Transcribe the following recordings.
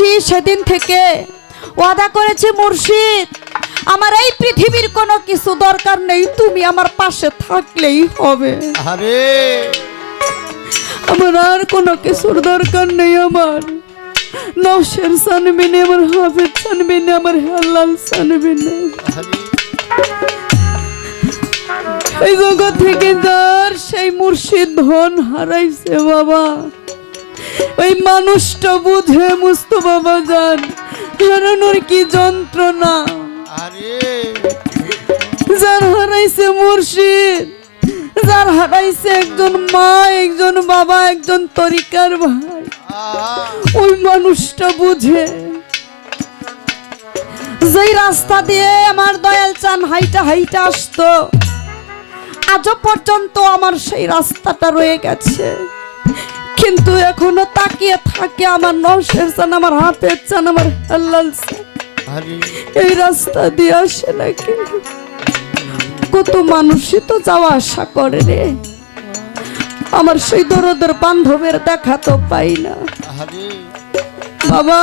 করেছি সেদিন থেকে। ওয়াদা করেছি মুর্শিদ আমার এই পৃথিবীর কোনো কিছু দরকার নেই তুমি আমার পাশে থাকলেই হবে। আরে আমার আর কোনো কিছুর দরকার নেই আমার। নৌশের সানবিনে আমার হাফিজ সানবিনে আমার হাল্লাল সানবিনে। এই জগৎ থেকে যার সেই মুর্শিদ ধন হারাইছে বাবা। ওই মানুষটা বুঝে মুস্ত বাবা যান হারানোর কি যন্ত্রণা? যার হারাইছে মুর্শিদ যার হারাইছে একজন মা একজন বাবা একজন তরিকার ভাই। ওই মানুষটা বুঝে। যেই রাস্তা দিয়ে আমার দয়াল চান হাইটা হাইটা আসতো আজও পর্যন্ত আমার সেই রাস্তাটা রয়ে গেছে। কিন্তু এখনও তাকিয়ে থাকে আমার নশের চান আমার হাতের চান আমার আরে। এই রাস্তা দিয়ে আসে নাকি? কত মানুষই তো যাওয়া আশা করে রে। আমার সেই দরদের বান্ধবের দেখা তো পাই না। বাবা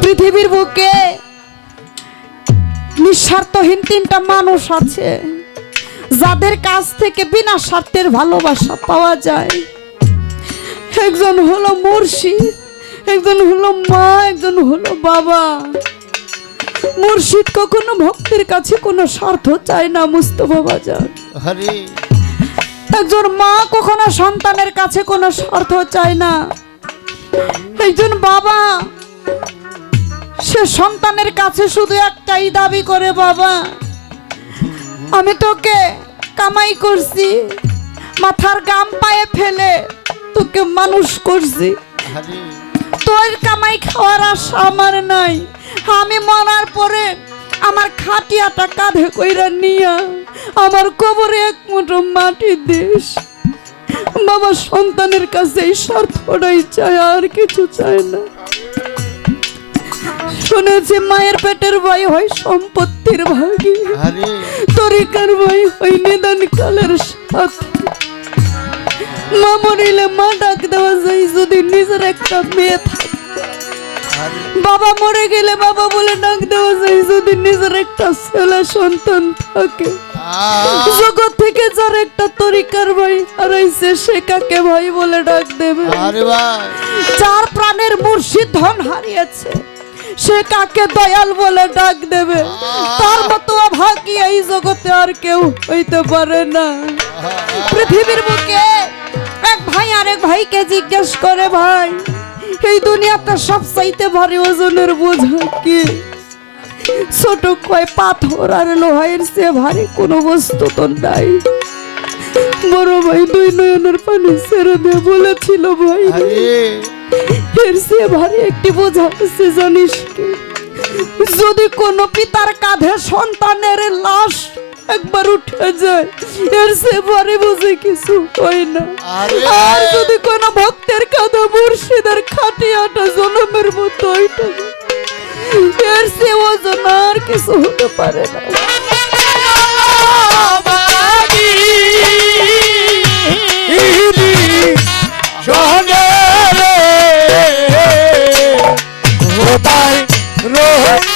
পৃথিবীর বুকে নিঃস্বার্থহীন তিনটা মানুষ আছে। যাদের কাছ থেকে বিনা স্বার্থের ভালোবাসা পাওয়া যায়। একজন হলো মুর্শিদ একজন হলো মা একজন হলো বাবা। মুর্শিদ কখনো ভক্তের কাছে কোনো স্বার্থ চায় না মুস্তফা বাজার। একজন মা কখনো সন্তানের কাছে কোনো স্বার্থ চায় না। একজন বাবা সে সন্তানের কাছে শুধু একটাই দাবি করে বাবা। আমি তোকে কামাই করছি। মাথার গাম পায়ে ফেলে তোকে মানুষ করছি। তোর কামাই খাওয়ার আশা আমার নাই। আমি মরার পরে আমার খাটিয়াটা কাঁধে কইরা নিয়া আমার কবরে এক মুঠো মাটি দিস। বাবা সন্তানের কাছে এই স্বার্থটাই চায়, আর কিছু চায় না। শুনেছি মায়ের পেটের ভাই হয় সম্পত্তির ভাগী। তরিকার ভাই হয় নিদান কালের মা মরিলে মা ডাক দেওয়া যায় যদি নিজের একটা মেয়ে থাকে। বাবা মরে গেলে বাবা বলে ডাক দেওয়া যায় যদি নিজের একটা ছেলে সন্তান থাকে। জগৎ থেকে যার একটা তরিকার ভাই হারাইছে সে কাকে ভাই বলে ডাক দেবে? যার প্রাণের মুর্শিদ ধন হারিয়েছে সে কাকে দয়াল বলে ডাক দেবে? তার মতো অভাগী এই জগতে আর কেউ হইতে পারে না। পৃথিবীর বুকে এক ভাই আরেক ভাইকে জিজ্ঞেস করে ভাই এই দুনিয়াটা সব চাইতে ভারী ওজনের বোঝা কি? ছোট কয় পাথর আর লোহায়ের সে ভারী কোনো বস্তু তো নাই। বড় ভাই দুই নয়নের পানি ছেড়ে দিয়ে বলেছিল ভাই এর সে ভারী একটি বোঝা আছে জানিস যদি কোনো পিতার কাঁধে সন্তানের লাশ একবার উঠে যায় এর সে ভারী বুঝে কিছু হয় না। আর! যদি কোনো ভক্তের কাঁধে মুর্শিদের খাটিয়াটা জনমের মতো ওইটা এর সে ওজন আর কিছু হতে পারে না। শহরে কোথায় রোহে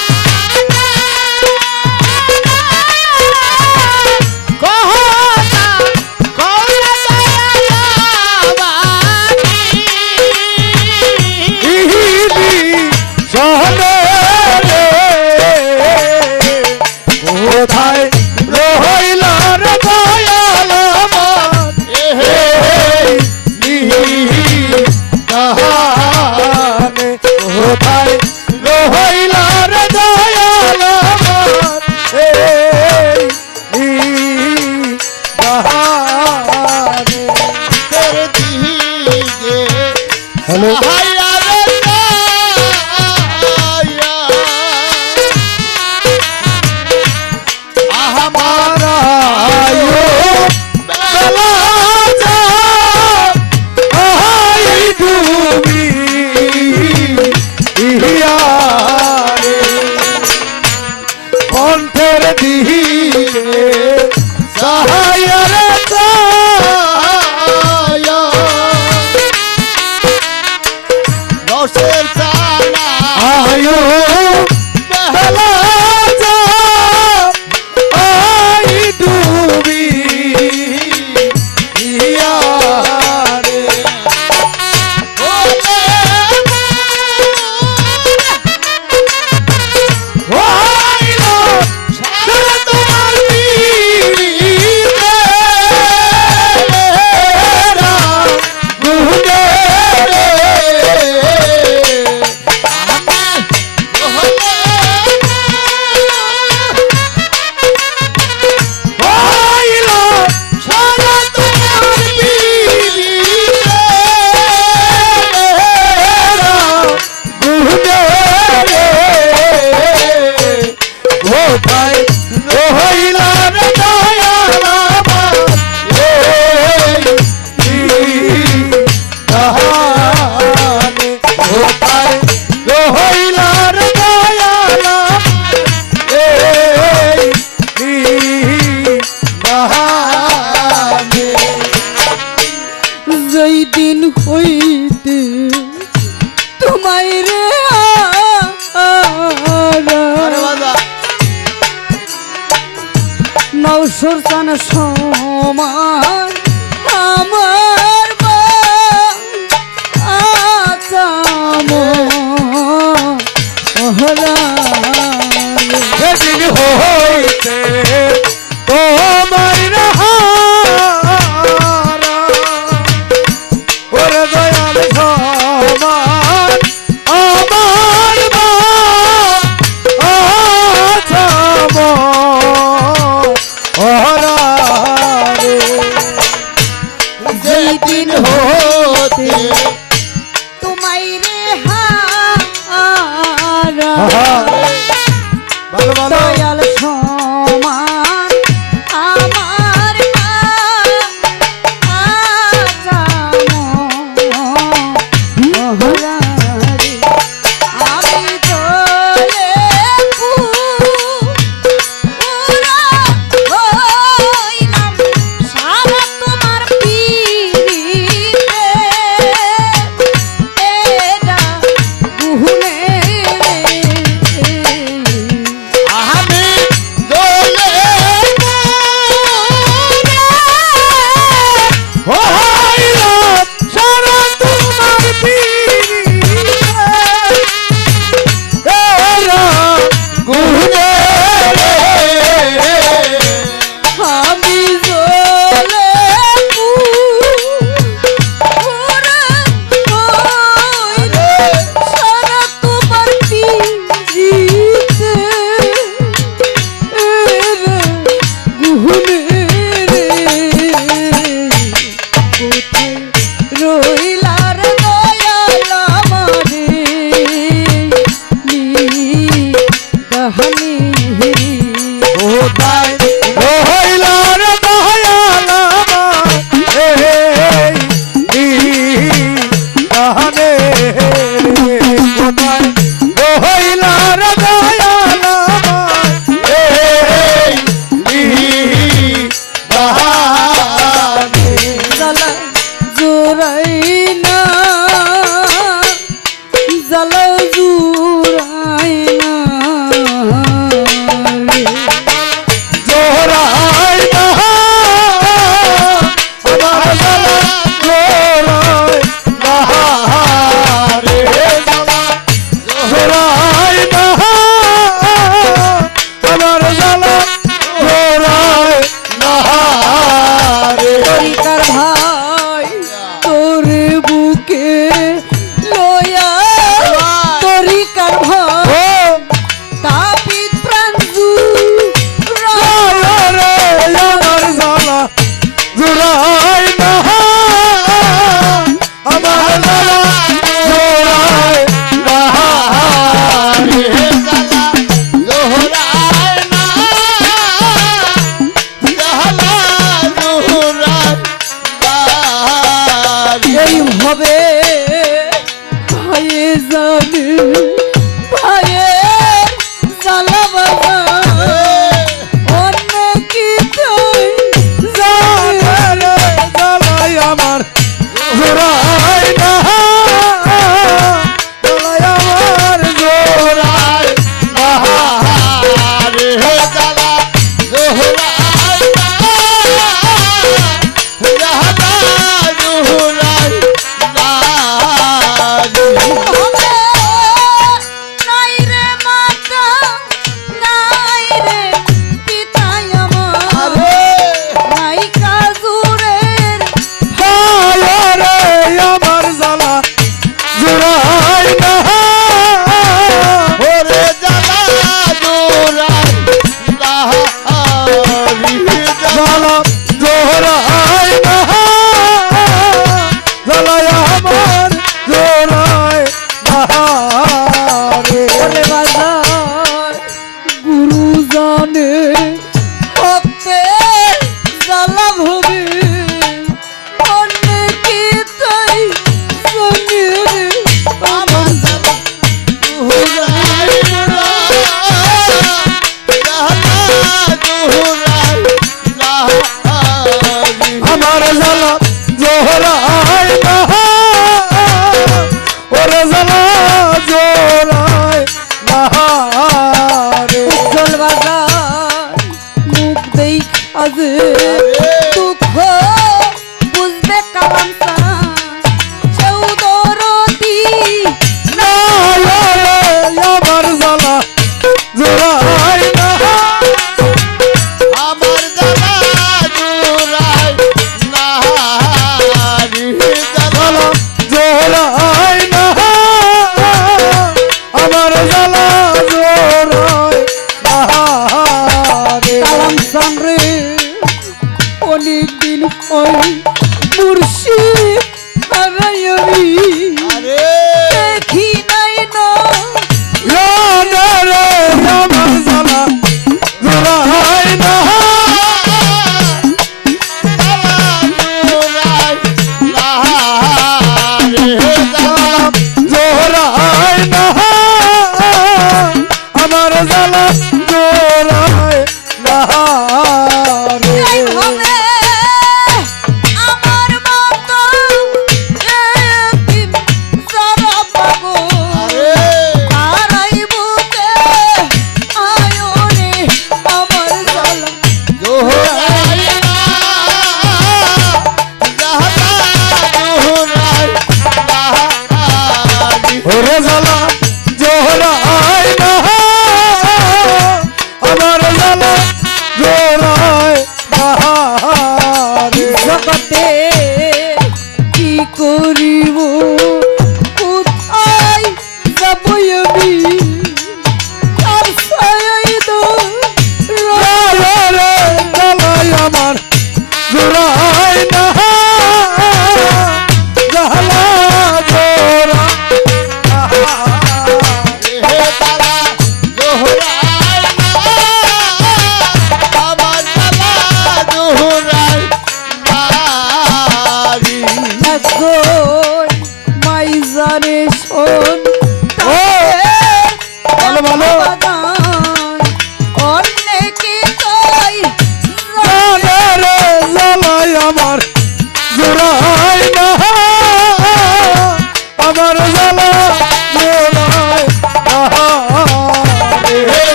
alone.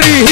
কি